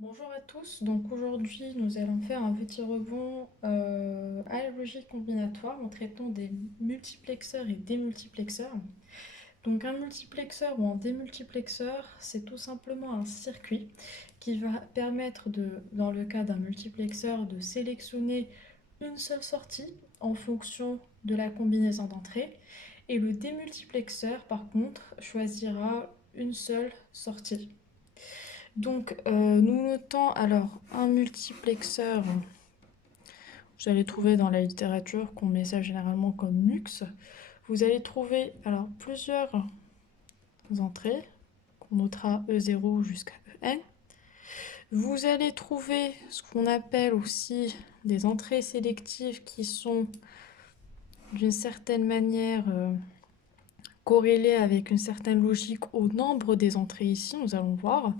Bonjour à tous, donc aujourd'hui nous allons faire un petit rebond à la logique combinatoire en traitant des multiplexeurs et démultiplexeurs. Donc un multiplexeur ou un démultiplexeur, c'est tout simplement un circuit qui va permettre dans le cas d'un multiplexeur, de sélectionner une seule sortie en fonction de la combinaison d'entrées. Et le démultiplexeur, par contre, choisira une seule sortie. Donc, nous notons alors un multiplexeur, vous allez trouver dans la littérature qu'on met ça généralement comme mux. Vous allez trouver alors plusieurs entrées qu'on notera E0 jusqu'à En. Vous allez trouver ce qu'on appelle aussi des entrées sélectives qui sont d'une certaine manière corrélées avec une certaine logique au nombre des entrées ici. Nous allons voir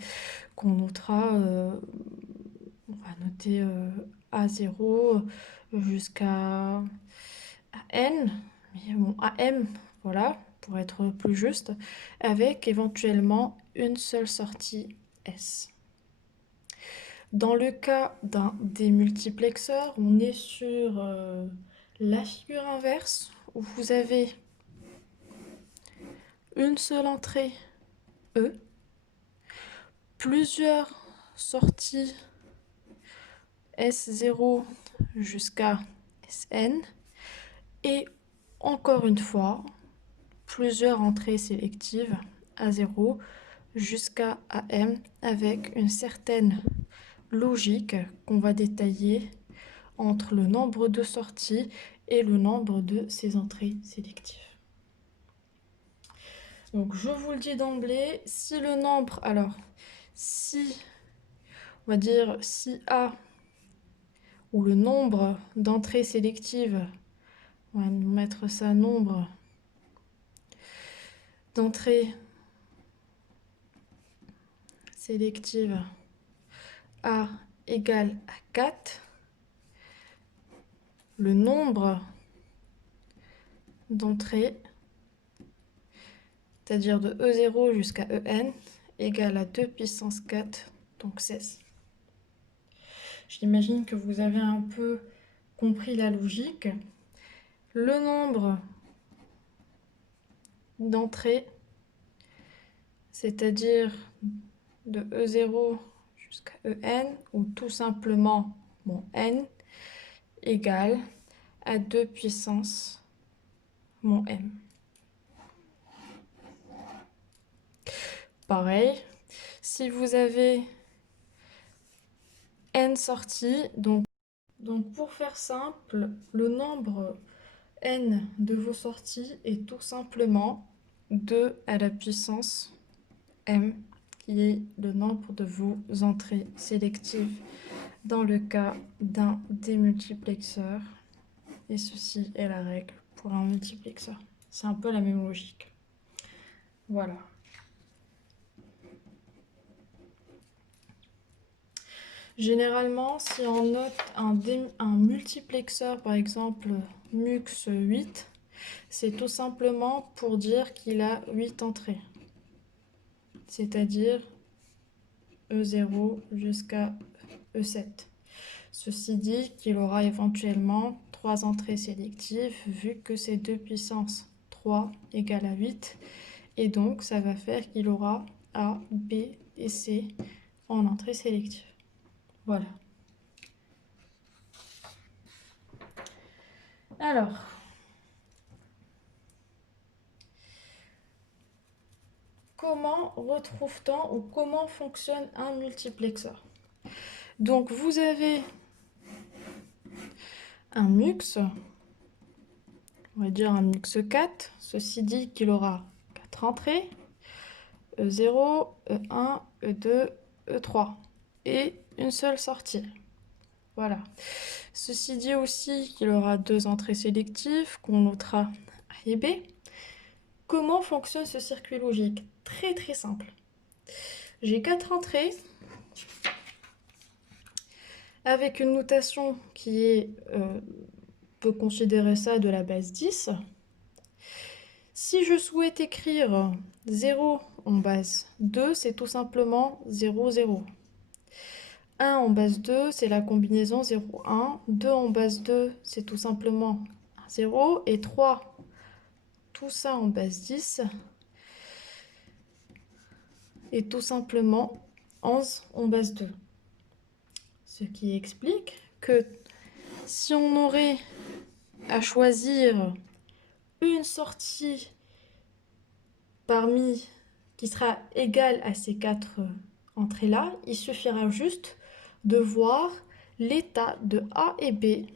qu'on notera, on va noter A0 jusqu'à N, mais bon, AM, voilà, pour être plus juste, avec éventuellement une seule sortie S. Dans le cas d'un démultiplexeur, on est sur la figure inverse, où vous avez une seule entrée E, plusieurs sorties S0 jusqu'à Sn, et encore une fois, plusieurs entrées sélectives A0 jusqu'à AM avec une certaine logique qu'on va détailler entre le nombre de sorties et le nombre de ces entrées sélectives. Donc je vous le dis d'emblée, si le nombre, alors si, on va dire si A, ou le nombre d'entrées sélectives, on va nous mettre ça nombre d'entrées sélectives A égale à 4, le nombre d'entrées, c'est-à-dire de E0 jusqu'à En, égale à 2 puissance 4, donc 16. J'imagine que vous avez un peu compris la logique. Le nombre d'entrées, c'est-à-dire de E0 jusqu'à En, ou tout simplement mon N, égale à 2 puissance mon M. Pareil, si vous avez N sorties, donc pour faire simple, le nombre N de vos sorties est tout simplement 2 à la puissance M, qui est le nombre de vos entrées sélectives dans le cas d'un démultiplexeur. Et ceci est la règle pour un multiplexeur. C'est un peu la même logique. Voilà. Généralement, si on note un multiplexeur, par exemple MUX 8, c'est tout simplement pour dire qu'il a 8 entrées. C'est-à-dire E0 jusqu'à E7. Ceci dit qu'il aura éventuellement 3 entrées sélectives, vu que c'est 2 puissance 3 égale à 8. Et donc, ça va faire qu'il aura A, B et C en entrée sélective. Voilà. Alors, comment retrouve-t-on ou comment fonctionne un multiplexeur? Donc, vous avez un MUX, on va dire un MUX 4. Ceci dit qu'il aura 4 entrées, E0, E1, E2, E3, et une seule sortie. Voilà. Ceci dit aussi qu'il aura 2 entrées sélectives qu'on notera A et B. Comment fonctionne ce circuit logique? Très très simple. J'ai 4 entrées avec une notation qui est, on peut considérer ça de la base 10. Si je souhaite écrire 0 en base 2, c'est tout simplement 0, 0. 1 en base 2, c'est la combinaison 0, 1. 2 en base 2, c'est tout simplement 0. Et 3, tout ça en base 10. Et tout simplement 11 en base 2. Ce qui explique que si on aurait à choisir une sortie parmi qui sera égale à ces 4 entrées-là, il suffira juste de voir l'état de A et B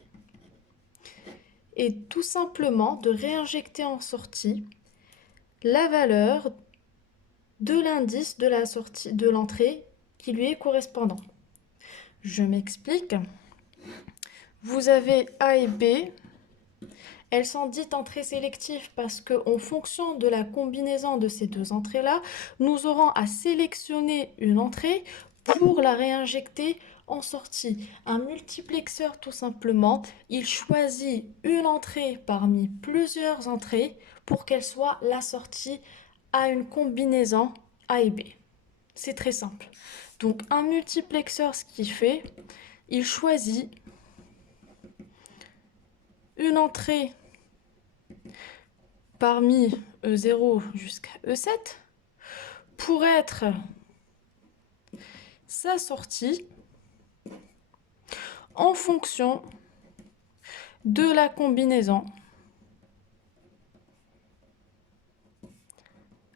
et tout simplement de réinjecter en sortie la valeur de l'indice de la sortie de l'entrée qui lui est correspondant. Je m'explique. Vous avez A et B. Elles sont dites entrées sélectives parce qu'en fonction de la combinaison de ces deux entrées-là, nous aurons à sélectionner une entrée pour la réinjecter en sortie. Un multiplexeur, tout simplement, il choisit une entrée parmi plusieurs entrées pour qu'elle soit la sortie à une combinaison A et B. C'est très simple. Donc un multiplexeur, ce qu'il fait, il choisit une entrée parmi E0 jusqu'à E7 pour être sa sortie en fonction de la combinaison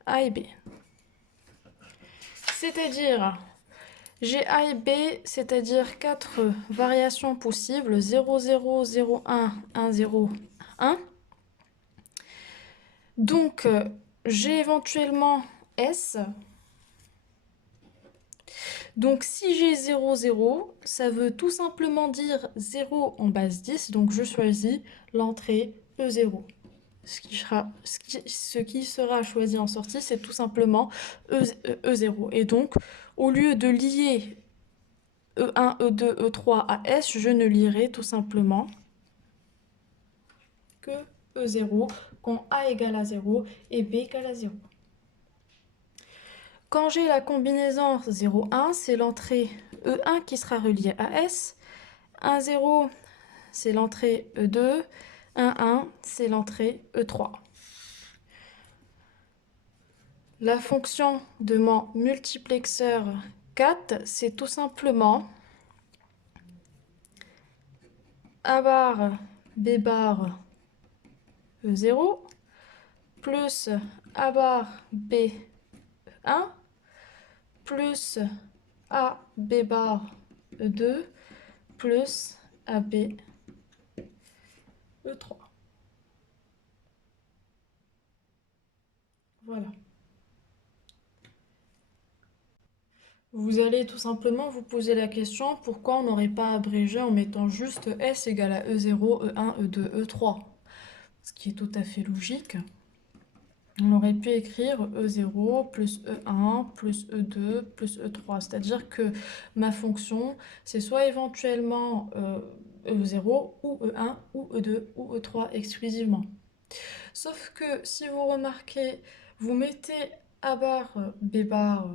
A et B. C'est-à-dire, j'ai A et B, c'est-à-dire 4 variations possibles, 0, 0, 0, 1, 1, 0, 1. Donc, j'ai éventuellement S. Donc, si j'ai 0, 0, ça veut tout simplement dire 0 en base 10. Donc, je choisis l'entrée E0. Ce qui sera choisi en sortie, c'est tout simplement E0. Et donc, au lieu de lier E1, E2, E3 à S, je ne lierai tout simplement que E0 quand A égale à 0 et B égale à 0. Quand j'ai la combinaison 0, 1, c'est l'entrée E1 qui sera reliée à S. 1, 0, c'est l'entrée E2. 1, 1, c'est l'entrée E3. La fonction de mon multiplexeur 4, c'est tout simplement A bar, B bar, E0, plus A bar, B, E1, plus A, B bar, E2, plus AB, E3. Voilà. Vous allez tout simplement vous poser la question pourquoi on n'aurait pas abrégé en mettant juste S égale à E0, E1, E2, E3. Ce qui est tout à fait logique. On aurait pu écrire E0 plus E1 plus E2 plus E3. C'est-à-dire que ma fonction, c'est soit éventuellement E0 ou E1 ou E2 ou E3 exclusivement. Sauf que si vous remarquez, vous mettez A bar, B bar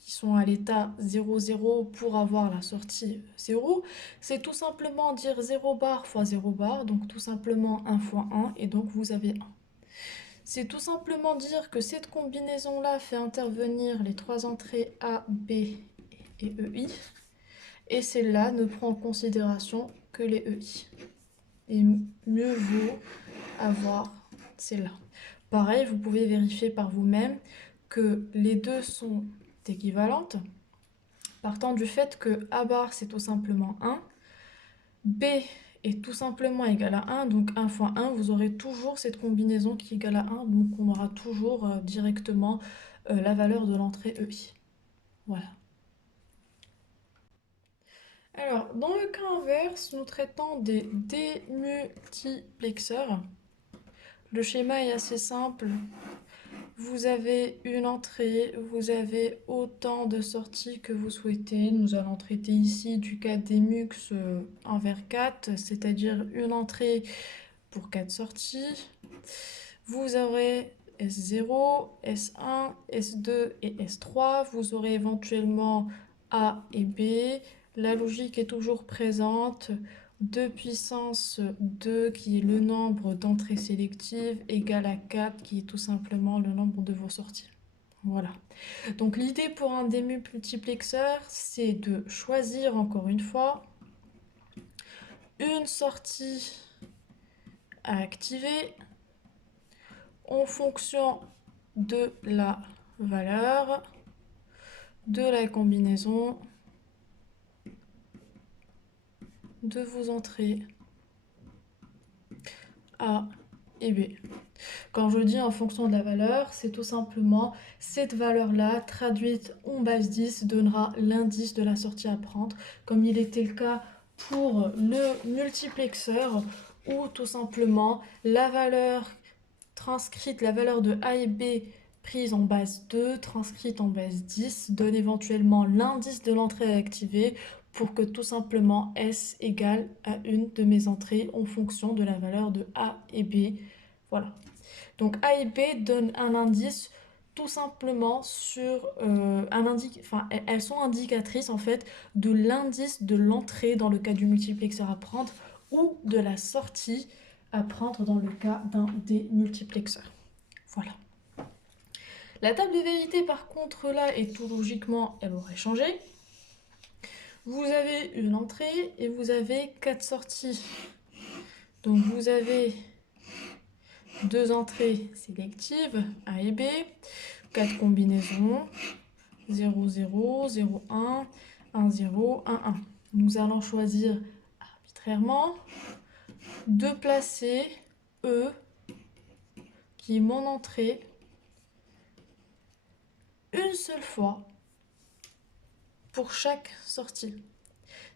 qui sont à l'état 0, 0 pour avoir la sortie 0, c'est tout simplement dire 0 bar fois 0 bar, donc tout simplement 1 fois 1, et donc vous avez 1. C'est tout simplement dire que cette combinaison-là fait intervenir les trois entrées A, B et EI, et celle-là ne prend en considération que les EI. Et mieux vaut avoir celle-là. Pareil, vous pouvez vérifier par vous-même que les deux sont équivalentes, partant du fait que A bar c'est tout simplement 1, B est tout simplement égal à 1, donc 1 fois 1, vous aurez toujours cette combinaison qui est égale à 1, donc on aura toujours directement la valeur de l'entrée EI. Voilà. Alors, dans le cas inverse, nous traitons des démultiplexeurs. Le schéma est assez simple. Vous avez une entrée, vous avez autant de sorties que vous souhaitez. Nous allons traiter ici du cas démux 1 vers 4, c'est-à-dire une entrée pour 4 sorties. Vous aurez S0, S1, S2 et S3. Vous aurez éventuellement A et B. La logique est toujours présente. 2 puissance 2 qui est le nombre d'entrées sélectives égale à 4 qui est tout simplement le nombre de vos sorties. Voilà. Donc l'idée pour un démultiplexeur, c'est de choisir encore une fois une sortie à activer en fonction de la valeur de la combinaison de vos entrées A et B. Quand je dis en fonction de la valeur, c'est tout simplement cette valeur-là traduite en base 10 donnera l'indice de la sortie à prendre, comme il était le cas pour le multiplexeur, où tout simplement la valeur transcrite, la valeur de A et B prise en base 2, transcrite en base 10, donne éventuellement l'indice de l'entrée à activer pour que tout simplement S égale à une de mes entrées en fonction de la valeur de A et B. Voilà. Donc A et B donnent un indice tout simplement sur elles sont indicatrices en fait de l'indice de l'entrée dans le cas du multiplexeur à prendre ou de la sortie à prendre dans le cas d'un démultiplexeur. Voilà. La table de vérité par contre là et tout logiquement elle aurait changé. Vous avez une entrée et vous avez 4 sorties. Donc vous avez 2 entrées sélectives A et B, 4 combinaisons 0, 0, 0, 1, 1, 0, 1, 1. Nous allons choisir arbitrairement de placer E, qui est mon entrée, une seule fois pour chaque sortie.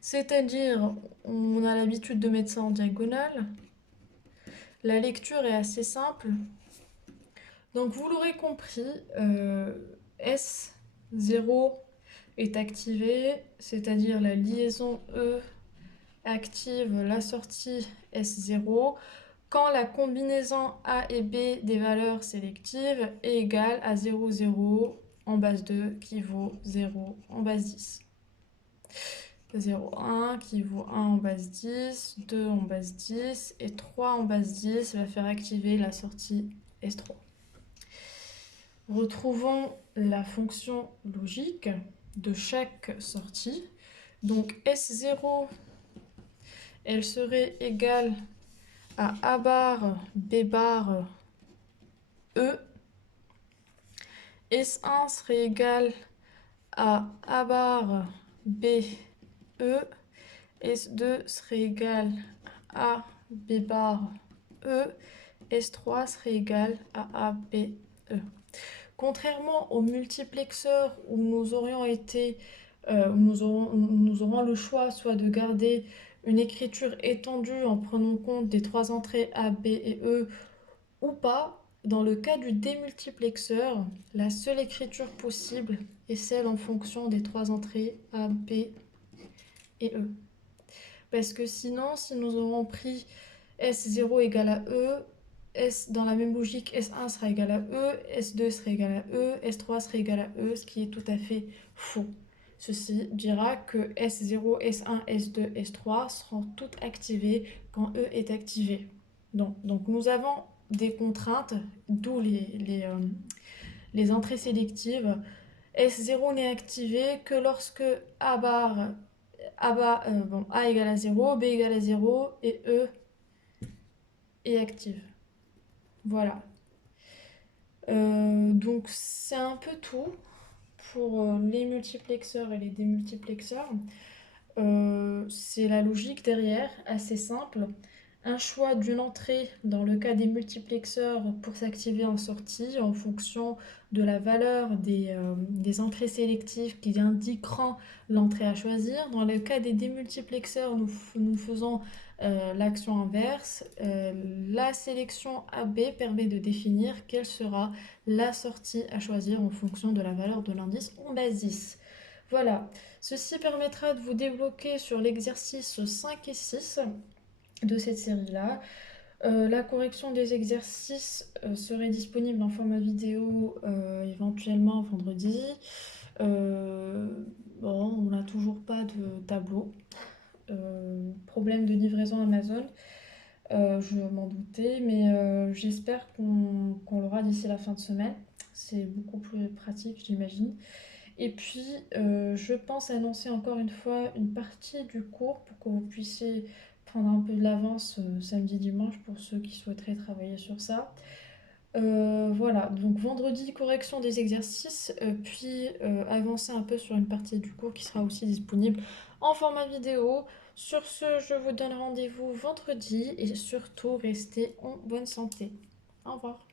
C'est-à-dire, on a l'habitude de mettre ça en diagonale. La lecture est assez simple. Donc vous l'aurez compris, S0 est activé, c'est-à-dire la liaison E active la sortie S0 quand la combinaison A et B des valeurs sélectives est égale à 0, 0 en base 2 qui vaut 0 en base 10. 0, 1 qui vaut 1 en base 10, 2 en base 10 et 3 en base 10 va faire activer la sortie S3. Retrouvons la fonction logique de chaque sortie. Donc S0, elle serait égale à A bar, B bar, E. S1 serait égal à A bar, B, E. S2 serait égal à B bar, E. S3 serait égal à A, B, E. Contrairement au multiplexeur où nous aurions le choix soit de garder une écriture étendue en prenant compte des 3 entrées A, B et E ou pas, dans le cas du démultiplexeur, la seule écriture possible est celle en fonction des 3 entrées A, B et E. Parce que sinon, si nous aurons pris S0 égale à E, dans la même logique, S1 sera égal à E, S2 sera égal à E, S3 sera égal à E, ce qui est tout à fait faux. Ceci dira que S0, S1, S2, S3 seront toutes activées quand E est activé. Donc nous avons des contraintes, d'où les entrées sélectives. S0 n'est activé que lorsque A égale à 0, B égale à 0 et E est active. Voilà. Donc c'est un peu tout pour les multiplexeurs et les démultiplexeurs. C'est la logique derrière, assez simple. Un choix d'une entrée dans le cas des multiplexeurs pour s'activer en sortie en fonction de la valeur des entrées sélectives qui indiqueront l'entrée à choisir. Dans le cas des démultiplexeurs, nous faisons l'action inverse. La sélection AB permet de définir quelle sera la sortie à choisir en fonction de la valeur de l'indice en base 10. Voilà, ceci permettra de vous débloquer sur l'exercice 5 et 6 de cette série-là. La correction des exercices serait disponible en format vidéo éventuellement vendredi. Bon, pas de tableau. Problème de livraison Amazon. Je m'en doutais, mais j'espère qu'on l'aura d'ici la fin de semaine. C'est beaucoup plus pratique, j'imagine. Et puis, je pense annoncer encore une fois une partie du cours pour que vous puissiez prendre un peu de l'avance samedi, dimanche pour ceux qui souhaiteraient travailler sur ça. Voilà, donc vendredi, correction des exercices, puis avancer un peu sur une partie du cours qui sera aussi disponible en format vidéo. Sur ce, je vous donne rendez-vous vendredi et surtout restez en bonne santé. Au revoir.